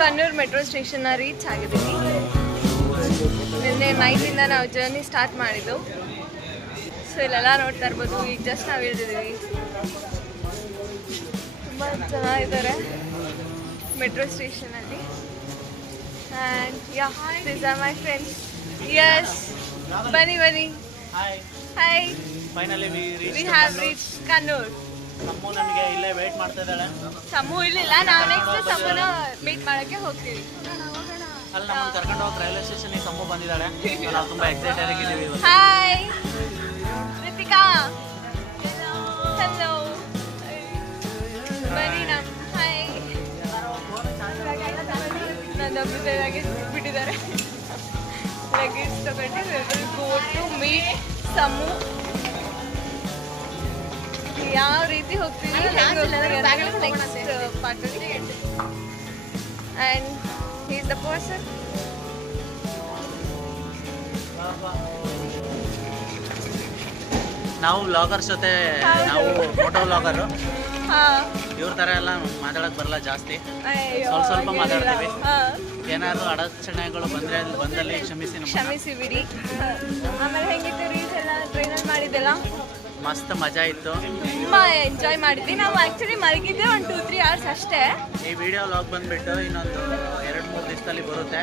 Kannur metro ಸ್ಟೇಷನ್ನ reach ಆಗಿದ್ದೀವಿ. ನಿನ್ನೆ ನೈಟಿಂದ ನಾವು ಜರ್ನಿ ಸ್ಟಾರ್ಟ್ ಮಾಡಿದ್ದು. ಸೊ ಇಲ್ಲೆಲ್ಲ ನೋಡ್ತಾ ಇರ್ಬೋದು. ಈಗ ಜಸ್ಟ್ ನಾವು ಇಳಿದಿದ್ದೀವಿ. ತುಂಬ ಚೆನ್ನಾಗಿದ್ದಾರೆ ಮೆಟ್ರೋ ಸ್ಟೇಷನಲ್ಲಿ. And yeah these are my friends. Yes, ಬನ್ನಿ ಬನ್ನಿ. Hi. Finally we have reach Kannur. Sammu ನಮಗೆ ಇಲ್ಲೇ ವೇಟ್ ಮಾಡ್ತಾ ಇದ್ದಾಳೆ. ಸಮ್ಮು ಇಲ್ಲಿಲ್ಲ, ನಾವು ನೆಕ್ಸ್ಟ್ ಸಮ್ಮುನ ಮೀಟ್ ಮಾಡೋಕ್ಕೆ ಹೋಗ್ತೀವಿ. ಅಲ್ಲಿ ನಮ್ಮನ್ನು ಕರ್ಕೊಂಡು ಹೋಗಿ ರೈಲ್ವೆ ಸ್ಟೇಷನ್ಗೆ ಸಮ್ಮು ಬಂದಿದ್ದಾಳೆ. ನಾವು ತುಂಬ ಎಕ್ಸೈಟೆಡ್ ಆಗಿದ್ದೀವಿ. ಹಾಯ್ ರಿತಿಕಾ. ಹಲೋ. ಬನ್ನಿ ನಮ್ಮ. ಹಾಯ್. ನನ್ನೊಬ್ಬರು ಲಗೇಜ್ ಬಿಟ್ಟಿದ್ದಾರೆ. ಲಗೇಜ್ ತಗೊಂಡು ಗೋ ಟು ಮೀಟ್ ಸಮ್ಮು. ಯಾವ ರೀತಿ ಹೋಗ್ತೀವಿ, ಹೆಂಗೆ ಹೋಗ್ತೀವಿ ನೆಕ್ಸ್ಟ್ ಪಾರ್ಟಲ್ಲಿ. And he is the person. ನಾವು ವ್ಲಾಗರ್ಸ್ ಜೊತೆ, ನಾವು ಫೋಟೋ ವ್ಲಾಗರು. ಇವ್ರ ಥರ ಎಲ್ಲ ಮಾತಾಡೋಕ್ಕೆ ಬರಲ್ಲ ಜಾಸ್ತಿ, ಸ್ವಲ್ಪ ಮಾತಾಡ್ತೀವಿ. ಏನಾದರೂ ಅಡಚಣೆಗಳು ಬಂದಲ್ಲಿ ಕ್ಷಮಿಸಿ ಬಿಡಿ. ಆಮೇಲೆ ಹೆಂಗಿತ್ತು ರೀಲ್ಸ್ ಎಲ್ಲ ಟ್ರೈನಲ್ಲಿ ಮಾಡಿದ್ದೆಲ್ಲ? ಮಸ್ತ್ ಮಜಾ ಇತ್ತು, ತುಂಬ ಎಂಜಾಯ್ ಮಾಡಿದ್ವಿ. ನಾವು ಆ್ಯಕ್ಚುಲಿ ಮಲಗಿದ್ದೆ ಒಂದು 2-3 hours ಅಷ್ಟೇ. ಈ ವಿಡಿಯೋ ಲಾಗ್ ಬಂದುಬಿಟ್ಟು ಇನ್ನೊಂದು 2-3 ದಿವಸದಲ್ಲಿ ಬರುತ್ತೆ.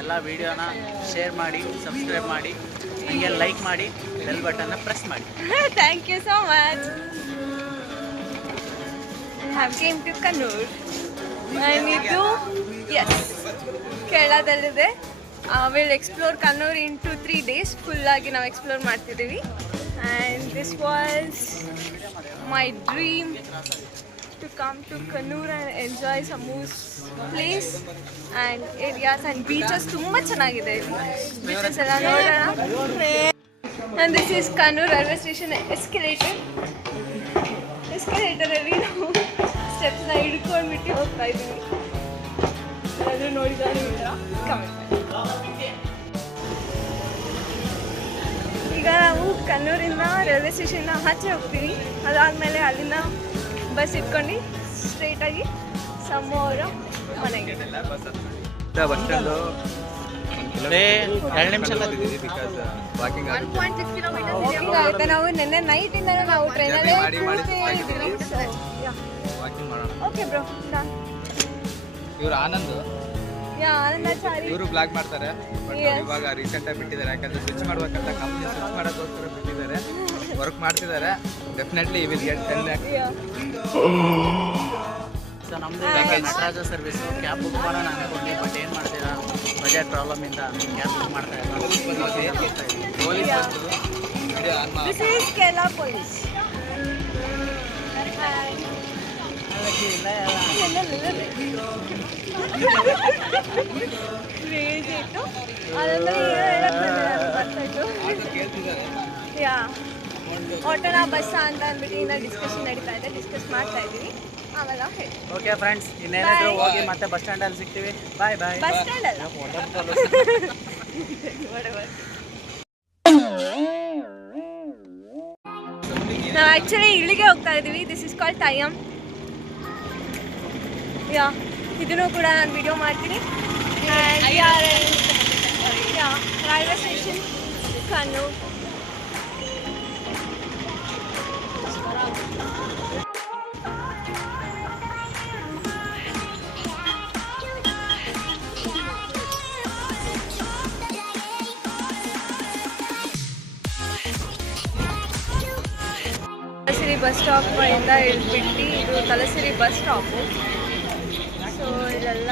ಎಲ್ಲ ವಿಡಿಯೋನ ಶೇರ್ ಮಾಡಿ, ಸಬ್ಸ್ಕ್ರೈಬ್ ಮಾಡಿ, ಹಂಗೆ ಲೈಕ್ ಮಾಡಿ, ಬೆಲ್ ಬಟನ್ನ ಪ್ರೆಸ್ ಮಾಡಿ. Thank you so much. Have came to Kannur. ಇದು ಎಸ್ ಕೇರಳದಲ್ಲಿದೆ. Will explore Kannur in 2-3 days. ಫುಲ್ಲಾಗಿ ನಾವು ಎಕ್ಸ್ಪ್ಲೋರ್ ಮಾಡ್ತಿದ್ದೀವಿ. And this was my dream to come to Kannur and enjoy Sammu's place and areas and beaches. tumba chennagide beaches ella nodana. And this is Kannur railway station escalator alli ನಾವು steps na ಹಿಡ್ಕೊಂಡ್ಬಿಟ್ಟು ಹೋಗ್ತಾ ಇದ್ದೀವಿ. ಅದು ನೋಡಿದಾರೆ comment. ಈಗ ನಾವು ಕಣ್ಣೂರಿಂದ railway ಸ್ಟೇಷನ್ನ ಆಚೆ ಹೋಗ್ತೀವಿ. ಅದಾದಮೇಲೆ ಅಲ್ಲಿಂದ ಬಸ್ ಇಟ್ಕೊಂಡು ಸ್ಟ್ರೈಟಾಗಿ ಸಮ್ಮು ಅವರ ಮನೆಗೆ. ಬಸ್ ಸ್ಟ್ಯಾಂಡು 2 ನಿಮಿಷ ವಾಕಿಂಗ್ ಆಗುತ್ತೆ. ನಾವು ನಿನ್ನೆ ನೈಟಿಂದ ನಾವು ಟ್ರೈನಲ್ಲೇ ಓಕೆ ಬ್ರೋ. ಇವರು ಆನಂದ್, ಆನಂದಾಚಾರಿ ಇವರು ಬ್ಲಾಗ್ ಮಾಡ್ತಾರೆ. ಇವಾಗ ರೀಸೆಂಟ್ ಆಗಿ ಬಿಟ್ಟಿದ್ದಾರೆ, ಯಾಕಂದ್ರೆ ಸ್ವಿಚ್ ಮಾಡ್ಬೇಕಂತ ಕಂಪ್ನಿ ಸ್ವಿಚ್ ಮಾಡೋದಕ್ಕೋಸ್ಕರ ಬಿಟ್ಟಿದ್ದಾರೆ. ವರ್ಕ್ ಮಾಡ್ತಿದ್ದಾರೆ. Definitely will get 10 lakh. So ನಮ್ಮದು ನಟರಾಜ ಸರ್ವಿಸು ಕ್ಯಾಬ್ ಬುಕ್ ಮಾಡೋಣ ಅನ್ಕೊಂಡು, ಬಟ್ ಏನು ಮಾಡ್ತೀರಾ, ಬಜೆಟ್ ಪ್ರಾಬ್ಲಮಿಂದ ಕ್ಯಾಬ್ ಬುಕ್ ಮಾಡ್ತಾ This is Kerala police. Crazy ಇತ್ತು. ಯಾ ಆಟೋನ ಬಸ್ಸ ಅಂತ ಅಂದ್ಬಿಟ್ಟು ಇನ್ನು ಡಿಸ್ಕಷನ್ ನಡೀತಾ ಇದೆ. ಡಿಸ್ಕಸ್ ಮಾಡ್ತಾ ಇದ್ದೀವಿ. ಆವಾಗ ಹೇಳಿ. ಓಕೆ ಫ್ರೆಂಡ್ಸ್, ಇನ್ನೇನಾದರೂ ಹೋಗಿ ಮತ್ತೆ ಬಸ್ ಸ್ಟ್ಯಾಂಡಲ್ಲಿ ಸಿಗ್ತೀವಿ. Bye bye. ಬಸ್ ಸ್ಟ್ಯಾಂಡ್ ಅಲ್ಲ, ನಾವು ಆ್ಯಕ್ಚುಲಿ ಇಲ್ಲಿಗೆ ಹೋಗ್ತಾ ಇದ್ದೀವಿ. This is called Theyyam. Yeah ಇದನ್ನು ಕೂಡ ನಾನು ವಿಡಿಯೋ ಮಾಡ್ತೀನಿ. Railway station Kannur. Thalassery bus ಸ್ಟಾಪಿಂದ ಇಳಿದ್ಬಿಟ್ಟು ಇದು ತಲಸಿರಿ ಬಸ್ ಸ್ಟಾಪು. ಸೊ ಇಲ್ಲೆಲ್ಲ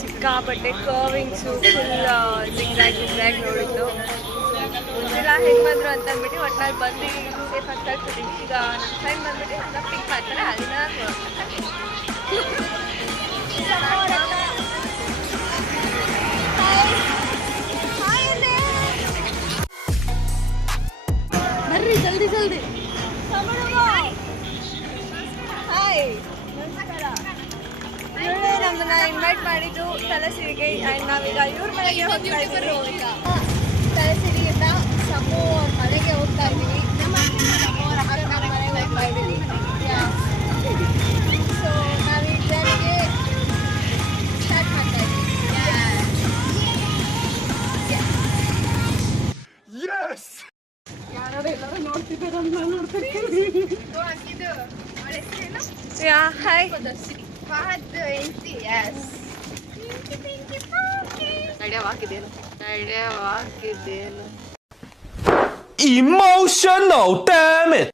ಸಿಕ್ಕಾಪಟ್ಟೆ ಕರ್ವಿಂಗ್ಸು, ಫುಲ್ ಜಿಗ್ಜಾಗ್ ನೋಡಿದ್ದು. ಎಲ್ಲ ಹೆಂಗೆ ಬಂದರು ಅಂತ ಅಂದ್ಬಿಟ್ಟು ಒಟ್ನಲ್ಲಿ ಬಂದು ಸೇಫ್ ಅಂತ ಹೇಳ್ತಿದ್ದೀವಿ. ಈಗ ನಮ್ಮ ಫ್ರೆಂಡ್ ಬಂದ್ಬಿಟ್ಟು ಎಲ್ಲ ಪಿಕ್ ಮಾಡ್ತಾರೆ. ಅಲ್ಲಿನ ಬರ್ರಿ ಜಲ್ದಿ ಜಲ್ದಿ. ಹಾಯ್, ನಮಸ್ಕಾರ. ಇವಳೇ ನಮ್ಮನ್ನ ಇನ್ವೈಟ್ ಮಾಡಿದ್ದು ತಲಸಿರಿಗೆ. ಆ್ಯಂಡ್ ನಾವೀಗ ಇವ್ರ ಮನೆಗೆ ಹೋಗ್ತಾ ಇದ್ದೀವಿ. ತಲಸಿರಿಯಿಂದ ಸಮ್ಮು ಅವ್ರ ಮನೆಗೆ ಹೋಗ್ತಾ ಇದ್ದೀವಿ. ನಮ್ಮ ಮನೆಗೆ ಹೋಗ್ತಾ ಇದ್ದೀವಿ. So Yeah, hi. Emotional, damn it!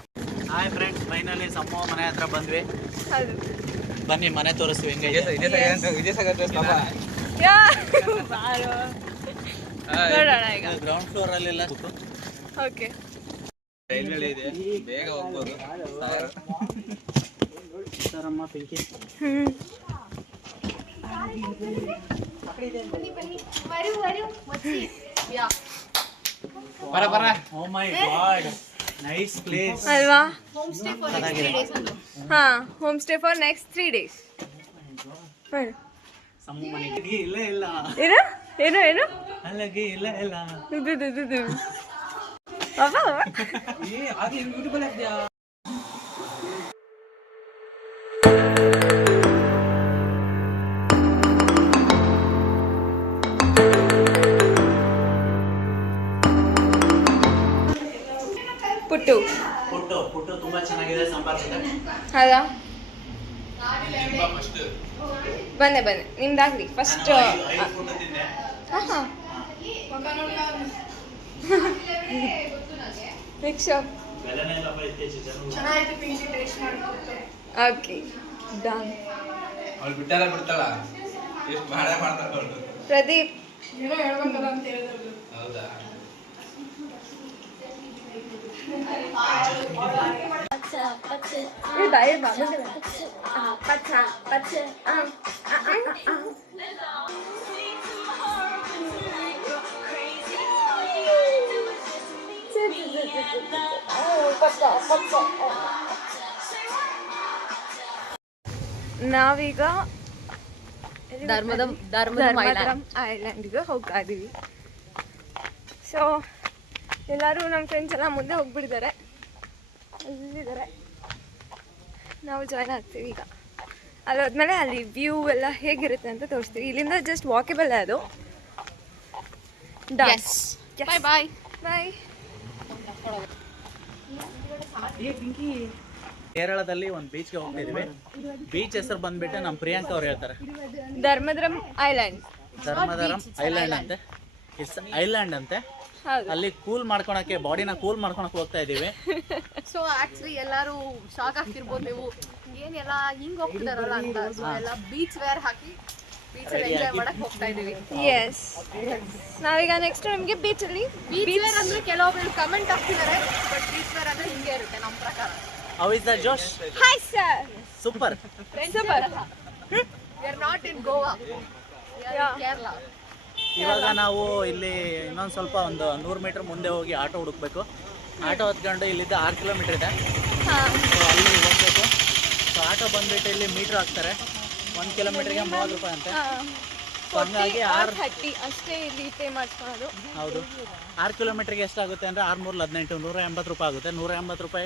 Hi friends, finally ಸಮ್ಮೋ ಮನೆ ಹತ್ರ ಬಂದ್ವಿ. ಹೌದು. ಬನ್ನಿ ಮನೆ ತೋರಿಸ್ತೀವಿ ಹೆಂಗೆ. ನೋಡೋಣ ಈಗ. ಗ್ರೌಂಡ್ ಫ್ಲೋರ್ ಅಲ್ಲೆಲ್ಲ ಓಕೆ. ರೈಲ್ವೆ ಇದೆ, ಬೇಗ ಹೋಗ್ಬೋದು. ಸರಮ್ಮ ಪಿಂಕಿ. ಬರ ಓ ಮೈ ಗಾಡ್, ನೈಸ್ ಪ್ಲೇಸ್ ಅಲ್ವಾ? ಚೆನ್ನಾಗಿದೆ. ಹಾ, home stay for next 3 days. Sum ಮನೆಗೆ ಇಲ್ಲ ಇಲ್ಲ ಏನು ಏನು ಏನು ಅಲ್ಲಗೆ ಇಲ್ಲ ಇಲ್ಲ. ಇದು ಅಬ್ಬಾ ಪುಟ್ಟು ಪುಟ್ಟು ಪುಟ್ಟು ತುಂಬಾ ಚೆನ್ನಾಗಿದೆ, ಸಾಂಬಾರ್ ಜೊತೆ. ಹೌದಾ? ಬನ್ನಿ ಬನ್ನಿ, ನಿಮ್ದಾಗ್ಲಿ ಫಸ್ಟ್. ಐದು ಪುಟ್ಟು ತಿಂದೆ. ಹಾಂ ರಿಕ್ಷಾ. ಬೆಲೆನೇ ಇಲ್ಲಪ್ಪ ಇತ್ತೀಚೆಗೆ ಜನ. Okay done. ಅವ್ಳು ಬಿಡ್ತಾಳ ಎಷ್ಟು ಮಾಡ್ತಾಳ ಅವಳು. ಪ್ರದೀಪ್ ಹೌದಾ? ನಾವೀಗ ಧರ್ಮದಂ ಐಲ್ಯಾಂಡ್ಗೆ ಹೋಗ್ತಾ ಇದೀವಿ. ಸೊ ಎಲ್ಲರೂ ನಮ್ಮ ಫ್ರೆಂಡ್ಸ್ ಎಲ್ಲ ಮುಂದೆ ಹೋಗ್ಬಿಟ್ಟಿದ್ದಾರೆ, ಅಲ್ಲಿದ್ದಾರೆ. ನಾವು ಜಾಯ್ನ್ ಆಗ್ತೀವಿ ಈಗ. ಅಲ್ಲೋದ್ಮೇಲೆ ಅಲ್ಲಿ ವ್ಯೂ ಎಲ್ಲ ಹೇಗಿರುತ್ತೆ ಅಂತ ತೋರಿಸ್ತೀವಿ. ಇಲ್ಲಿಂದ ಜಸ್ಟ್ ವಾಕೇಬಲ್ ಅದು. ಬಾಯ್ ಬಾಯ್ ಬಾಯ್. ಕೇರಳದಲ್ಲಿ ಒಂದು ಬೀಚ್ಗೆ ಹೋಗ್ತಿದ್ವಿ. ಬೀಚ್ ಹೆಸರು ಬಂದ್ಬಿಟ್ಟು ನಮ್ಮ ಪ್ರಿಯಾಂಕಾ ಅವ್ರು ಹೇಳ್ತಾರೆ, ಧರ್ಮದರಂ ಐಲ್ಯಾಂಡ್. ಧರ್ಮದರಂ ಐಲ್ಯಾಂಡ್ ಅಂತೆ. ಇಟ್ಸ್ ಐಲ್ಯಾಂಡ್ ಅಂತೆ. ಹೌದು. ಅಲ್ಲಿ ಕೂಲ್ ಮಾಡ್ಕೊಳಕ್ಕೆ, ಬಾಡಿನ ಕೂಲ್ ಮಾಡ್ಕೊಳಕ್ ಹೋಗ್ತಾ ಇದೀವಿ. ಸೊ ಆಕ್ಚುಲಿ ಎಲ್ಲರೂ ಶಾಕ್ ಆಗ್ತಿರ್ಬೋದು ನೀವು, ಏನೆಲ್ಲ ಹಿಂಗ್ ಹೋಗ್ತಿದಾರಲ್ಲ ಅಂತ. ಸೊ ಎಲ್ಲ ಬೀಚ್ ವೇರ್ ಹಾಕಿ ಬೀಚ್ ಅಲ್ಲಿ ಎಂಜಾಯ್ ಮಾಡಕ್ ಹೋಗ್ತಾ ಇದೀವಿ. ಎಸ್, ನಾವೀಗ ನೆಕ್ಸ್ಟ್ ನಿಮಗೆ ಬೀಚಲ್ಲಿ ಬೀಚ್ ವೇರ್ ಅಂದ್ರೆ ಕೆಲವೊಬ್ರು ಕಮೆಂಟ್ ಹಾಕ್ತಿದ್ದಾರೆ, ಬಟ್ ಬೀಚ್ ವೇರ್ ಅಂದ್ರೆ ಹಿಂಗೆ ಇರುತ್ತೆ ನಮ್ಮ ಪ್ರಕಾರ. How is the Josh? Hi sir. Super. Super. We are not in Goa, Kerala. ಇವಾಗ ನಾವು ಇಲ್ಲಿ ಇನ್ನೊಂದು ಸ್ವಲ್ಪ ಒಂದು 100 ಮೀಟರ್ ಮುಂದೆ ಹೋಗಿ ಆಟೋ ಹುಡುಕ್ಬೇಕು. ಆಟೋ ಹತ್ಕೊಂಡು ಇಲ್ಲಿದ್ದ 6 ಕಿಲೋಮೀಟರ್ ಇದೆ. ಸೊ ಅಲ್ಲಿ ಹೋಗ್ಬೇಕು. ಸೊ ಆಟೋ ಬಂದ್ಬಿಟ್ಟು ಇಲ್ಲಿ ಮೀಟ್ರ್ ಹಾಕ್ತಾರೆ. 1 ಕಿಲೋಮೀಟರ್ಗೆ 30 ರೂಪಾಯಿ ಅಂತೆ. ಸೊ ಹಂಗಾಗಿ 30 ಅಷ್ಟೇ ಇಲ್ಲಿ ಪೇ ಮಾಡ್ಕೊಳ್ಳೋದು. ಹೌದು, 6 ಕಿಲೋಮೀಟರ್ಗೆ ಎಷ್ಟಾಗುತ್ತೆ ಅಂದರೆ 6 3 18 180 ರೂಪಾಯಿ ಆಗುತ್ತೆ. 180 ರೂಪಾಯಿ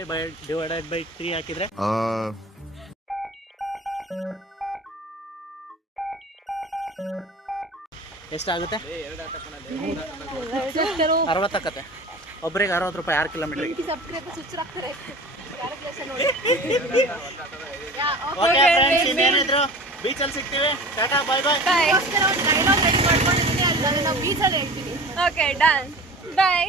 ಡಿವೈಡೆಡ್ ಬೈ 3 ಹಾಕಿದರೆ ಎಷ್ಟಾಗುತ್ತೆ? 60 ಆಕತ್ತೆ. ಒಬ್ಬರಿಗೆ 60 ರೂಪಾಯಿ 6 ಕಿಲೋಮೀಟರ್ಗೆ. ಸಬ್ಸ್ಕ್ರೈಬರ್ ಸುಚ್ಚರಾಗ್ತಾರೆ. ಓಕೆ ಫ್ರೆಂಡ್ಸ್, ಇನ್ನೇನಿದ್ರು ಬೀಚಲ್ಲಿ ಸಿಗ್ತೀವಿ. ಟಾಟಾ, bye bye. Bye. Dialogue ready ಮಾಡ್ಕೊಂಡಿದ್ದೀನಿ, ಅಲ್ಲಿ ನಾವು ಬೀಚಲ್ಲಿ ಹೇಳ್ತೀನಿ. Okay done. Bye.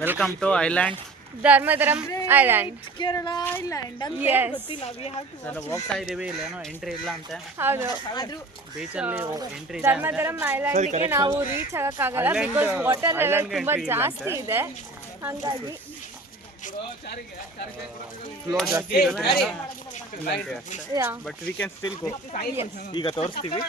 Welcome to island, Dharmadam island. Kerala island yes. Sir ಹೋಗ್ತಾ ಇದೀವಿ. ಇಲ್ಲೇನೋ ಎಂಟ್ರಿ ಇಲ್ಲ ಅಂತೆ. ಹೌದು. ಬೀಚಲ್ಲಿ ಎಂಟ್ರಿ ಇದೆ. ಧರ್ಮದರಂ ಐಲ್ಯಾಂಡ್ಗೆ ನಾವು ರೀಚ್ ಆಗಕ್ಕಾಗಲ್ಲ, ಬಿಕಾಸ್ ವಾಟರ್ ಲೆವೆಲ್ ತುಂಬಾ ಜಾಸ್ತಿ ಇದೆ. ಹಂಗಾಗಿ ಫ್ಲೋ ಜಾಸ್ತಿ ಯಾ. ಬಟ್ ವಿ ಕ್ಯಾನ್ ಸ್ಟಿಲ್ ಗೋ. ಈಗ ತೋರಿಸ್ತೀವಿ.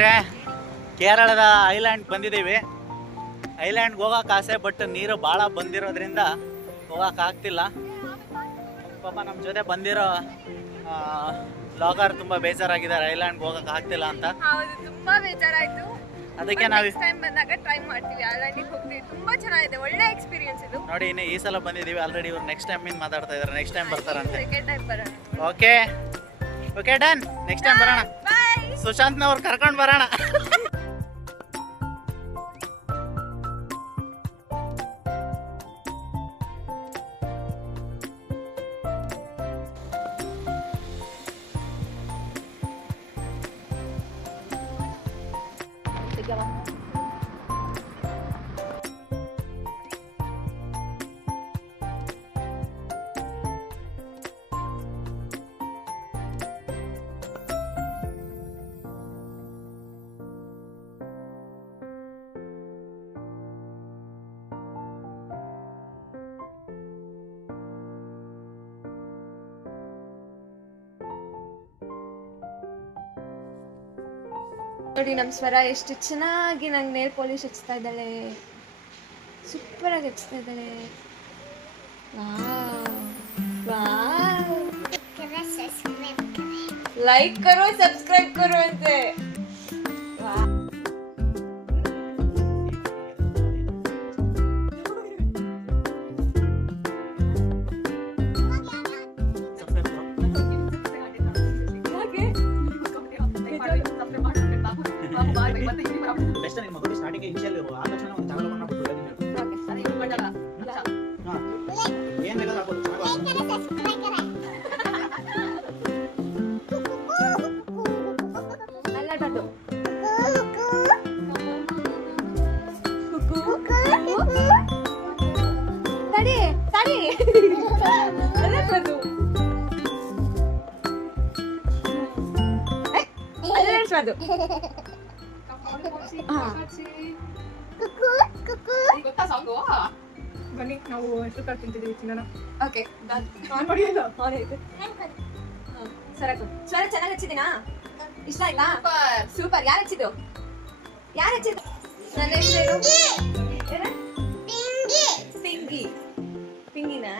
ಸ್ನೇಹಿತರೆ, ಕೇರಳದ ಐಲ್ಯಾಂಡ್ ಬಂದಿದ್ದೀವಿ. ಐಲ್ಯಾಂಡ್ಗೆ ಹೋಗೋಕೆ ಆಸೆ, ಬಟ್ ನೀರು ಭಾಳ ಬಂದಿರೋದ್ರಿಂದ ಹೋಗೋಕೆ ಆಗ್ತಿಲ್ಲ. ಪಾಪ ನಮ್ಮ ಜೊತೆ ಬಂದಿರೋ ಬ್ಲಾಗರ್ ತುಂಬ ಬೇಜಾರಾಗಿದ್ದಾರೆ ಐಲ್ಯಾಂಡ್ಗೆ ಹೋಗೋಕೆ ಆಗ್ತಿಲ್ಲ ಅಂತ. ಹೌದು, ತುಂಬಾ ಬೇಜಾರಾಯ್ತು. ಅದಕ್ಕೆ ನಾವು ನೆಕ್ಸ್ಟ್ ಟೈಮ್ ಬಂದಾಗ ಟ್ರೈ ಮಾಡ್ತೀವಿ, ಐಲ್ಯಾಂಡಿಗೆ ಹೋಗ್ತೀವಿ. ತುಂಬಾ ಚೆನ್ನಾಗಿದೆ, ಒಳ್ಳೆ ಎಕ್ಸ್ಪೀರಿಯನ್ಸ್ ಇದು. ನೋಡಿ, ಇನ್ನು ಈ ಸಲ ಬಂದಿದ್ದೀವಿ ಆಲ್ರೆಡಿ. ಇವ್ರು ನೆಕ್ಸ್ಟ್ ಟೈಮ್ ಮಾತಾಡ್ತಾ ಇದ್ದಾರೆ, ನೆಕ್ಸ್ಟ್ ಟೈಮ್ ಬರ್ತಾರಂತೆ. ಸೆಕೆಂಡ್ ಟೈಮ್ ಬರೋಣ. Okay okay done, next time ಬರೋಣ. ಬಾಯ್. ಸುಶಾಂತ್ನವ್ರು ಕರ್ಕೊಂಡು ಬರೋಣ. ನೋಡಿ ನಮ್ಮ ಸ್ವರ ಎಷ್ಟು ಚೆನ್ನಾಗಿ ನಂಗೆ ನೇಲ್ ಪಾಲಿಶ್ ಹಚ್ತಾ ಇದ್ದಾಳೆ. ಸೂಪರ್ ಆಗಿ ಹಚ್ತಾ ಇದ್ದಾಳೆ. ಲೈಕ್ ಕರೋ, ಸಬ್ಸ್ಕ್ರೈಬ್ ಕರೋ ಅಂತೆ. ಬೆಸ್ಟ್ ನಿಮ್ಮ ಮಗುಗೆ ಸ್ಟಾರ್ಟಿಂಗ್ ಇನಿಷಿಯಲ್ ಆ ತಕ್ಷಣ ಒಂದು ಚಾನಲ್ ಓಪನ್ ಮಾಡ್ಬಿಟ್ಟು ಏನು ಬೇಕಾದ್ರೂ ಹಾಕೋದು, ಅಲ್ಲಾಟು ತಡಿ ತಡಿ ಅಲ್ಲಾಟು ಅಲ್ಲಾಡ್ಸ್ಬಾರ್ದು. ಬನ್ನಿ, ನಾವು ಹೆಸರು ಕಾಳು ತಿಂತಿದ್ದೀವಿ, ತಿನ್ನೋಣ. ಓಕೆ ಆನ್ ಮಾಡಿ ಅಲ್ಲ. ಸ್ವರ ಚೆನ್ನಾಗಿ ಹಚ್ಚಿದ್ದೀನಾ? ಇಷ್ಟ ಆಯ್ತಾ? ಸೂಪರ್. ಯಾರು ಹಚ್ಚಿದ್ದು? ಯಾರು ಹಚ್ಚಿದ್ದು? ನನ್ನ ಹೆಸರು ಪಿಂಗಿ. ಪಿಂಗಿನಾ?